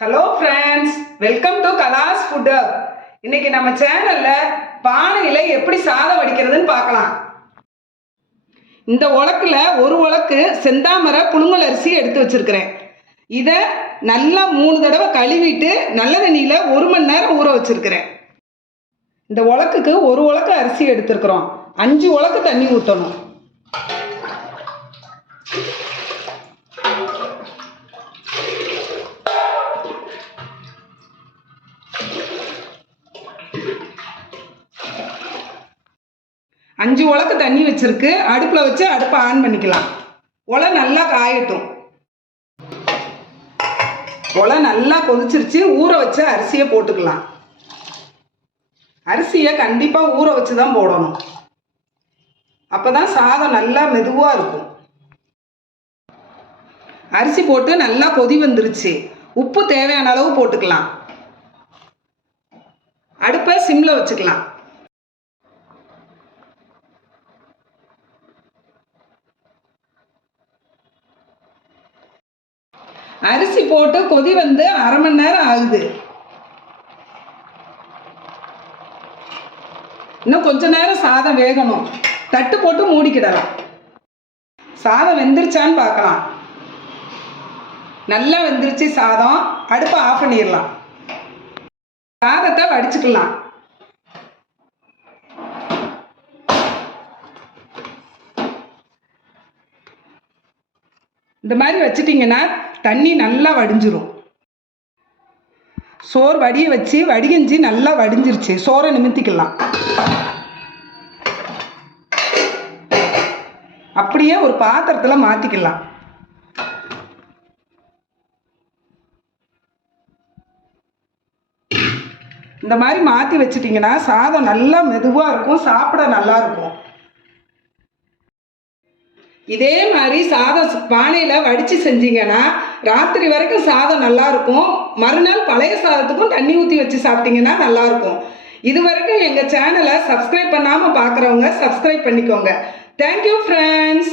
Hello friends welcome to Kalas food இன்னைக்கு நம்ம சேனல்ல பானையில எப்படி சாதம் வடிக்கிறதுன்னு பார்க்கலாம். இந்த உலக்குல ஒரு உலக்கு செந்தாமரை புழுங்கல் அரிசி எடுத்து வச்சிருக்கிறேன். இதை நல்லா மூணு தடவை கழுவிட்டு நல்ல தண்ணியில் ஒரு மணி நேரம் ஊற வச்சிருக்கிறேன். இந்த உலக்குக்கு ஒரு உலக்கு அரிசி எடுத்துருக்குறோம். அஞ்சு உலக்கு தண்ணி ஊற்றணும் அஞ்சு உலக்கு தண்ணி வச்சிருக்கு அடுப்பில் வச்சு அடுப்பை ஆன் பண்ணிக்கலாம். உலை நல்லா காயட்டும். உலை நல்லா கொதிச்சிருச்சு ஊற வச்சு அரிசியை போட்டுக்கலாம். அரிசியை கண்டிப்பாக ஊற வச்சு தான் போடணும். அப்போ தான் சாதம் நல்லா மெதுவாக இருக்கும். அரிசி போட்டு நல்லா கொதி வந்துருச்சு. உப்பு தேவையான அளவு போட்டுக்கலாம். அடுப்பை சிம்மில் வச்சுக்கலாம். அரிசி போட்டு கொதி வந்து அரை மணி நேரம் ஆகுது. இன்னும் கொஞ்ச நேரம் சாதம் வேகணும். தட்டு போட்டு மூடிக்கிடலாம் சாதம் வெந்துருச்சான்னு பார்க்கலாம். நல்லா வெந்துருச்சு சாதம். அடுப்பை ஆஃப் பண்ணிடலாம். சாதத்தை வடிச்சுக்கலாம். இந்த மாதிரி வச்சிட்டிங்கன்னா தண்ணி நல்லா வடிஞ்சிரும். சோறு வடிய வச்சு வடிகஞ்சி நல்லா வடிஞ்சிருச்சு. சோறை நிமித்திக்கலாம். அப்படியே ஒரு பாத்திரத்தில் மாற்றிக்கலாம் இந்த மாதிரி மாற்றி வச்சிட்டிங்கன்னா சாதம் நல்லா மெதுவாக இருக்கும் சாப்பிட நல்லா இருக்கும். இதே மாதிரி சாதம் பானையில் வடித்து செஞ்சீங்கன்னா ராத்திரி வரைக்கும் சாதம் நல்லா இருக்கும் மறுநாள் பழைய சாதத்துக்கும் தண்ணி ஊற்றி வச்சு சாப்பிட்டீங்கன்னா நல்லா இருக்கும் இது வரைக்கும் எங்கள் சேனலை சப்ஸ்கிரைப் பண்ணாமல் பார்க்குறவங்க சப்ஸ்கிரைப் பண்ணிக்கோங்க. Thank you friends